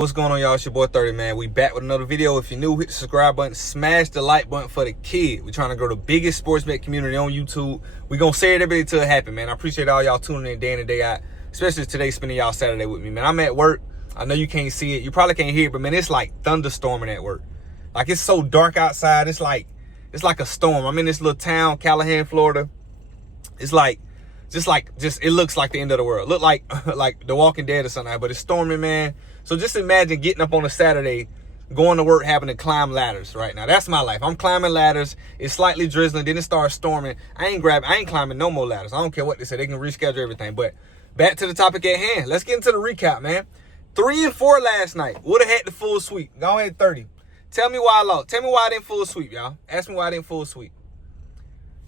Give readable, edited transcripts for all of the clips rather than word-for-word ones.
What's going on, y'all? It's your boy 30, man. We back with another video. If you're new, hit the subscribe button, smash the like button for the kid. We're trying to grow the biggest sports bet community on YouTube. We're going to say it every day till it happen, man. I appreciate all y'all tuning in day in and day out, especially today, spending y'all Saturday with me, man. I'm at work. I know you can't see it. You probably can't hear it, but, man, it's like thunderstorming at work. Like, it's so dark outside. It's like a storm. I'm in this little town, Callahan, Florida. It's like, it looks like the end of the world. Look like The Walking Dead or something, but it's storming, man. So just imagine getting up on a Saturday, going to work, having to climb ladders right now. That's my life. I'm climbing ladders. It's slightly drizzling. Then it starts storming. I ain't climbing no more ladders. I don't care what they say. They can reschedule everything. But back to the topic at hand. Let's get into the recap, man. 3-4 last night. Would have had the full sweep. Go ahead, 30. Tell me why I lost. Tell me why I didn't full sweep, y'all. Ask me why I didn't full sweep.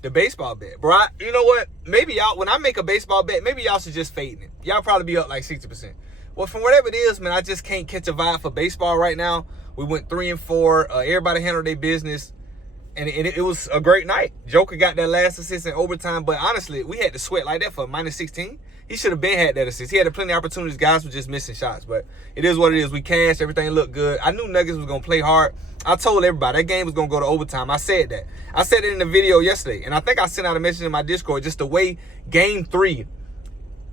The baseball bet. Bro, you know what? Maybe y'all, when I make a baseball bet, maybe y'all should just fade it. Y'all probably be up like 60%. Well, from whatever it is, man, I just can't catch a vibe for baseball right now. We went 3-4. Everybody handled their business. And it was a great night. Joker got that last assist in overtime. But honestly, we had to sweat like that for minus 16. He should have been had that assist. He had plenty of opportunities. Guys were just missing shots. But it is what it is. We cashed. Everything looked good. I knew Nuggets was going to play hard. I told everybody that game was going to go to overtime. I said that. I said it in the video yesterday. And I think I sent out a message in my Discord. Just the way Game 3,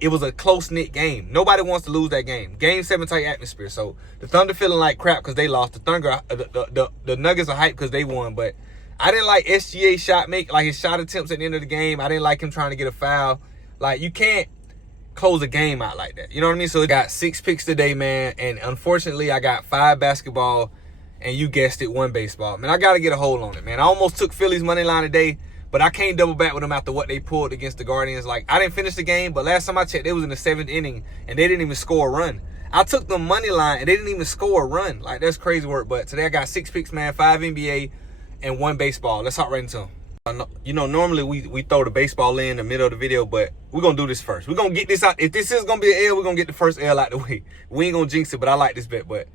it was a close-knit game. Nobody wants to lose that game. Game 7 type atmosphere. So the Thunder feeling like crap because they lost. The Nuggets are hyped because they won. But I didn't like SGA his shot attempts at the end of the game. I didn't like him trying to get a foul. Like, you can't close a game out like that. You know what I mean? So I got 6 picks today, man. And unfortunately, I got 5 basketball. And you guessed it, 1 baseball. Man, I got to get a hold on it, man. I almost took Philly's money line today, but I can't double back with them after what they pulled against the Guardians. Like, I didn't finish the game, but last time I checked, they was in the 7th inning, and they didn't even score a run. I took the money line, and they didn't even score a run. Like, that's crazy work. But today I got 6 picks, man, 5 NBA, and 1 baseball. Let's hop right into them. You know, normally we throw the baseball in the middle of the video, but we're going to do this first. We're going to get this out. If this is going to be an L, we're going to get the first L out the way. We ain't going to jinx it, but I like this bet, but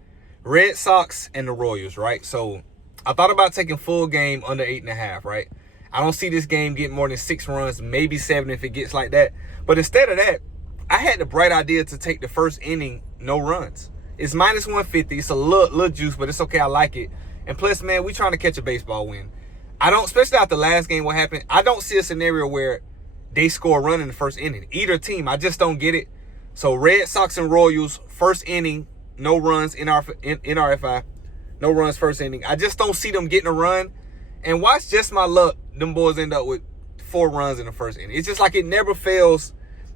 Red Sox and the Royals, right? So I thought about taking full game under 8.5, right? I don't see this game getting more than 6 runs, maybe 7 if it gets like that. But instead of that, I had the bright idea to take the first inning, no runs. It's minus 150. It's a little juice, but it's okay. I like it. And plus, man, we trying to catch a baseball win. I don't, especially after last game, what happened, I don't see a scenario where they score a run in the first inning. Either team, I just don't get it. So Red Sox and Royals, first inning, no runs in RFI. No runs first inning. I just don't see them getting a run. And watch just my luck. Them boys end up with 4 runs in the first inning. It's just like it never fails.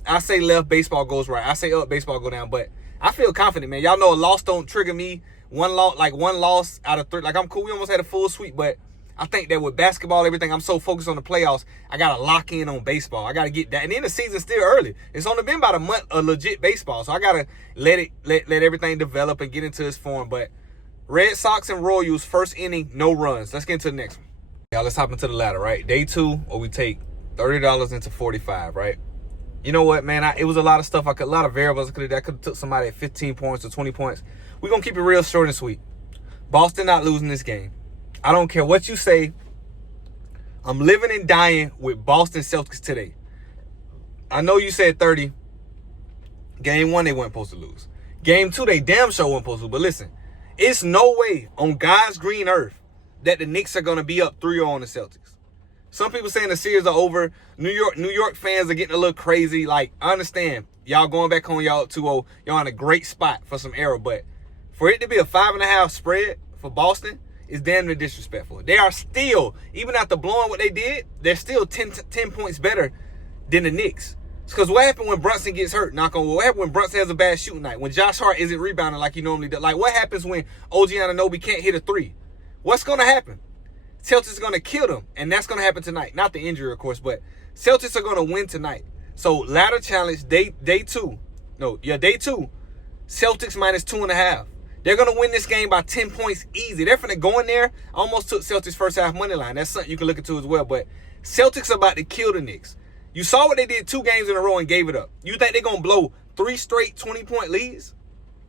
I say left, baseball goes right. I say up, baseball go down. But I feel confident, man. Y'all know a loss don't trigger me. One loss out of 3. Like, I'm cool. We almost had a full sweep. But I think that with basketball, everything, I'm so focused on the playoffs, I got to lock in on baseball. I got to get that. And then the season's still early. It's only been about a month of legit baseball. So I got to let everything develop and get into its form. But Red Sox and Royals, first inning, no runs. Let's get into the next one. Y'all, let's hop into the ladder, right? Day 2, or we take $30 into 45, right? You know what, man? It was a lot of stuff. A lot of variables I could have took somebody at 15 points or 20 points. We're going to keep it real short and sweet. Boston not losing this game. I don't care what you say. I'm living and dying with Boston Celtics today. I know you said 30. Game 1, they weren't supposed to lose. Game 2, they damn sure weren't supposed to. But listen, it's no way on God's green earth that the Knicks are going to be up 3-0 on the Celtics. Some people saying the series are over. New York fans are getting a little crazy. Like, I understand. Y'all going back home, y'all up 2-0. Y'all in a great spot for some error. But for it to be a 5.5 spread for Boston is damn near disrespectful. They are still, even after blowing what they did, they're still 10 points better than the Knicks. Because what happened when Brunson gets hurt? Knock on wood. What happened when Brunson has a bad shooting night? When Josh Hart isn't rebounding like he normally does? Like, what happens when OG Anunoby can't hit a 3? What's going to happen? Celtics are going to kill them, and that's going to happen tonight. Not the injury, of course, but Celtics are going to win tonight. So, ladder challenge, day 2. Day 2. Celtics minus 2.5. They're going to win this game by 10 points easy. They're finna go in there. I almost took Celtics first half money line. That's something you can look into as well. But Celtics are about to kill the Knicks. You saw what they did 2 games in a row and gave it up. You think they're going to blow 3 straight 20-point leads?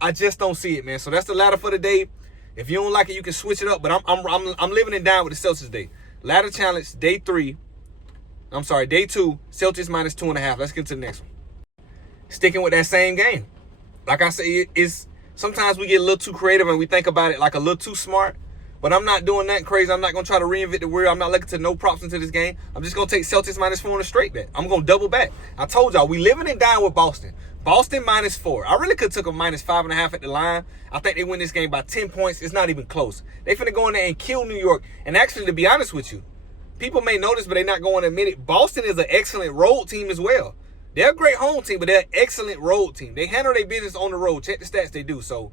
I just don't see it, man. So that's the ladder for the day. If you don't like it, you can switch it up. But I'm living it down with the Celtics day. Ladder challenge, day 2, Celtics minus 2.5. Let's get to the next one. Sticking with that same game. Like I say, it's Sometimes we get a little too creative and we think about it like a little too smart. But I'm not doing nothing crazy. I'm not going to try to reinvent the wheel. I'm not looking to no props into this game. I'm just going to take Celtics -4 on a straight bet. I'm going to double back. I told y'all, we living and dying with Boston. Boston -4. I really could have took a -5.5 at the line. I think they win this game by 10 points. It's not even close. They finna go in there and kill New York. And actually, to be honest with you, people may notice, but they're not going to admit it. Boston is an excellent road team as well. They're a great home team, but they're an excellent road team. They handle their business on the road. Check the stats they do. So,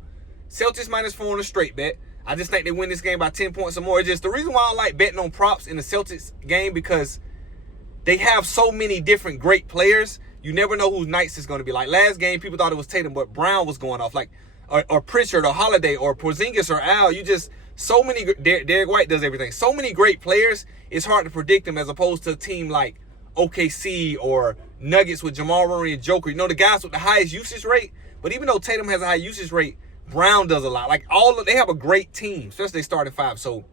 Celtics -4 on a straight bet. I just think they win this game by 10 points or more. It's just the reason why I don't like betting on props in the Celtics game, because they have so many different great players. You never know whose nights it's going to be. Like last game, people thought it was Tatum, but Brown was going off. Like, or Pritchard or Holiday or Porzingis or Al. You just, so many, Derek White does everything. So many great players, it's hard to predict them as opposed to a team like OKC or Nuggets with Jamal Murray and Joker. You know, the guys with the highest usage rate. But even though Tatum has a high usage rate, Brown does a lot. Like they have a great team, especially they started 5. So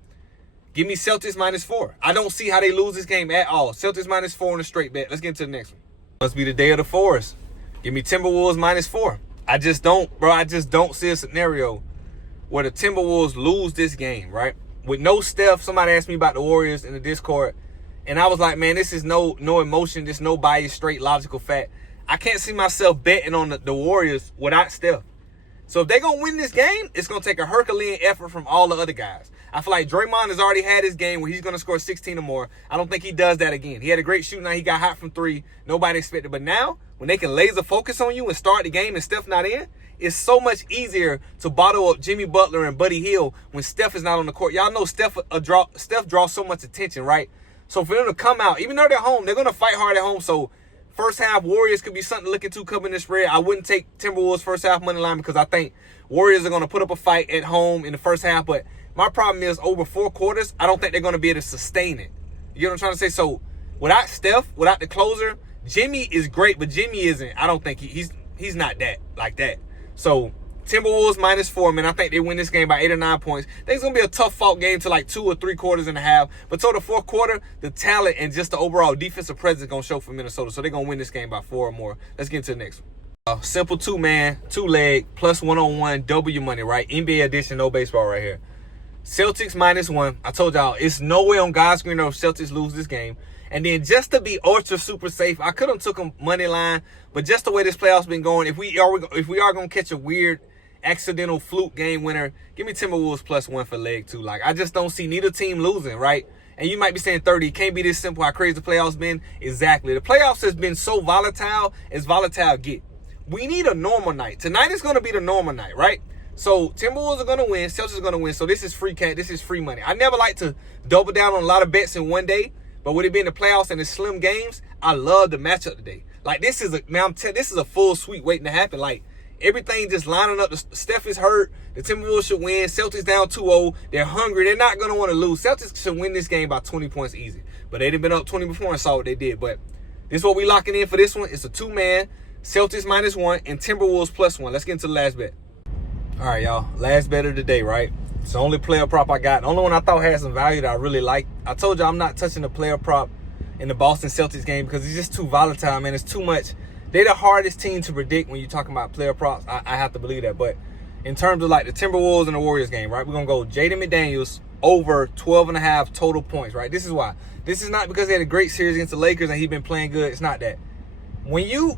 give me Celtics -4. I don't see how they lose this game at all. Celtics -4 on a straight bet. Let's get into the next one. Must be the day of the forest. Give me Timberwolves -4. I just don't see a scenario where the Timberwolves lose this game, right? With no Steph. Somebody asked me about the Warriors in the Discord, and I was like, man, this is no emotion, this no bias, straight logical fact. I can't see myself betting on the Warriors without Steph. So if they're going to win this game, it's going to take a Herculean effort from all the other guys. I feel like Draymond has already had his game where he's going to score 16 or more. I don't think he does that again. He had a great shooting night. He got hot from 3. Nobody expected. But now, when they can laser focus on you and start the game and Steph not in, it's so much easier to bottle up Jimmy Butler and Buddy Hield when Steph is not on the court. Y'all know Steph draws so much attention, right? So for them to come out, even though they're home, they're going to fight hard at home. So first half, Warriors could be something to look into coming this spread. I wouldn't take Timberwolves first half money line because I think Warriors are going to put up a fight at home in the first half. But my problem is over 4 quarters, I don't think they're going to be able to sustain it. You know what I'm trying to say? So without Steph, without the closer, Jimmy is great, but Jimmy isn't. I don't think he's not that like that. So Timberwolves -4, man. I think they win this game by 8 or 9 points. I think it's going to be a tough fought game to like 2 or 3 quarters and a half. But so the 4th quarter, the talent and just the overall defensive presence going to show for Minnesota. So they're going to win this game by 4 or more. Let's get into the next one. Simple 2-man, 2-leg, plus 101, double your money, right? NBA edition, no baseball right here. Celtics -1. I told y'all, it's no way on God's green earth Celtics lose this game. And then just to be ultra super safe, I could have took them money line, but just the way this playoff's been going, if we are going to catch a weird accidental fluke game winner, give me Timberwolves +1 for leg 2. Like, I just don't see neither team losing, right? And you might be saying 30, it can't be this simple. How crazy the playoffs been? Exactly. The playoffs has been so volatile as volatile get. We need a normal night. Tonight is going to be the normal night, right? So Timberwolves are going to win. Celtics are going to win. So this is free cash. This is free money. I never like to double down on a lot of bets in one day, but with it being the playoffs and the slim games, I love the matchup today. Like, this is a full sweep waiting to happen. Like, everything just lining up. Steph is hurt. The Timberwolves should win. Celtics down 2-0. They're hungry. They're not going to want to lose. Celtics should win this game by 20 points easy. But they done been up 20 before and saw what they did. But this is what we locking in for this one. It's a 2-man. Celtics -1 and Timberwolves +1. Let's get into the last bet. All right, y'all. Last bet of the day, right? It's the only player prop I got. The only one I thought had some value that I really like. I told you I'm not touching the player prop in the Boston Celtics game because it's just too volatile, man. It's too much. They're the hardest team to predict when you're talking about player props. I have to believe that. But in terms of like the Timberwolves and the Warriors game, right? We're going to go Jaden McDaniels over 12.5 total points, right? This is why. This is not because they had a great series against the Lakers and he's been playing good. It's not that.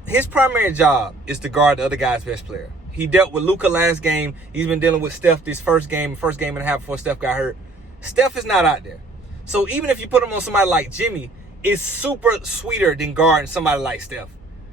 His primary job is to guard the other guy's best player. He dealt with Luka last game. He's been dealing with Steph this first game and a half before Steph got hurt. Steph is not out there. So even if you put him on somebody like Jimmy, it's super sweeter than guarding somebody like Steph.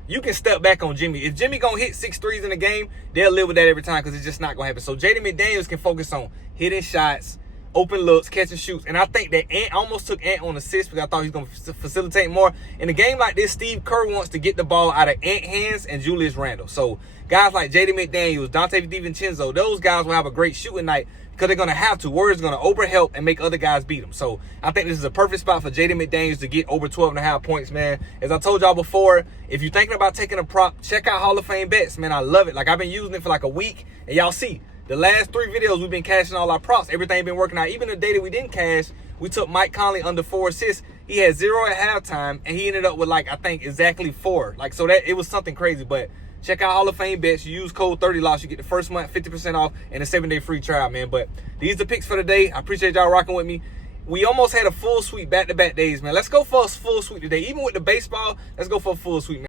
You can step back on Jimmy. If Jimmy going to hit 6 threes in a game, they'll live with that every time because it's just not going to happen. So Jaden McDaniels can focus on hitting shots, open looks, catching shoots. And I think that Ant almost took Ant on assist because I thought he was going to facilitate more. In a game like this, Steve Kerr wants to get the ball out of Ant hands and Julius Randle. So guys like Jaden McDaniels, Dante DiVincenzo, those guys will have a great shooting night because they're going to have to. Warriors are going to overhelp and make other guys beat them. So I think this is a perfect spot for Jaden McDaniels to get over 12.5 points, man. As I told y'all before, if you're thinking about taking a prop, check out Hall of Fame bets, man. I love it. Like, I've been using it for like a week, and y'all see. The last 3 videos, we've been cashing all our props. Everything been working out. Even the day that we didn't cash, we took Mike Conley under 4 assists. He had 0 at halftime, and he ended up with, like, I think exactly 4. Like, so that it was something crazy. But Check out Hall of Fame bets. You use code 30LOCKS. You get the first month 50% off and a 7-day free trial, man. But these are the picks for the day. I appreciate y'all rocking with me. We almost had a full sweep back-to-back days, man. Let's go for a full sweep today. Even with the baseball, let's go for a full sweep, man.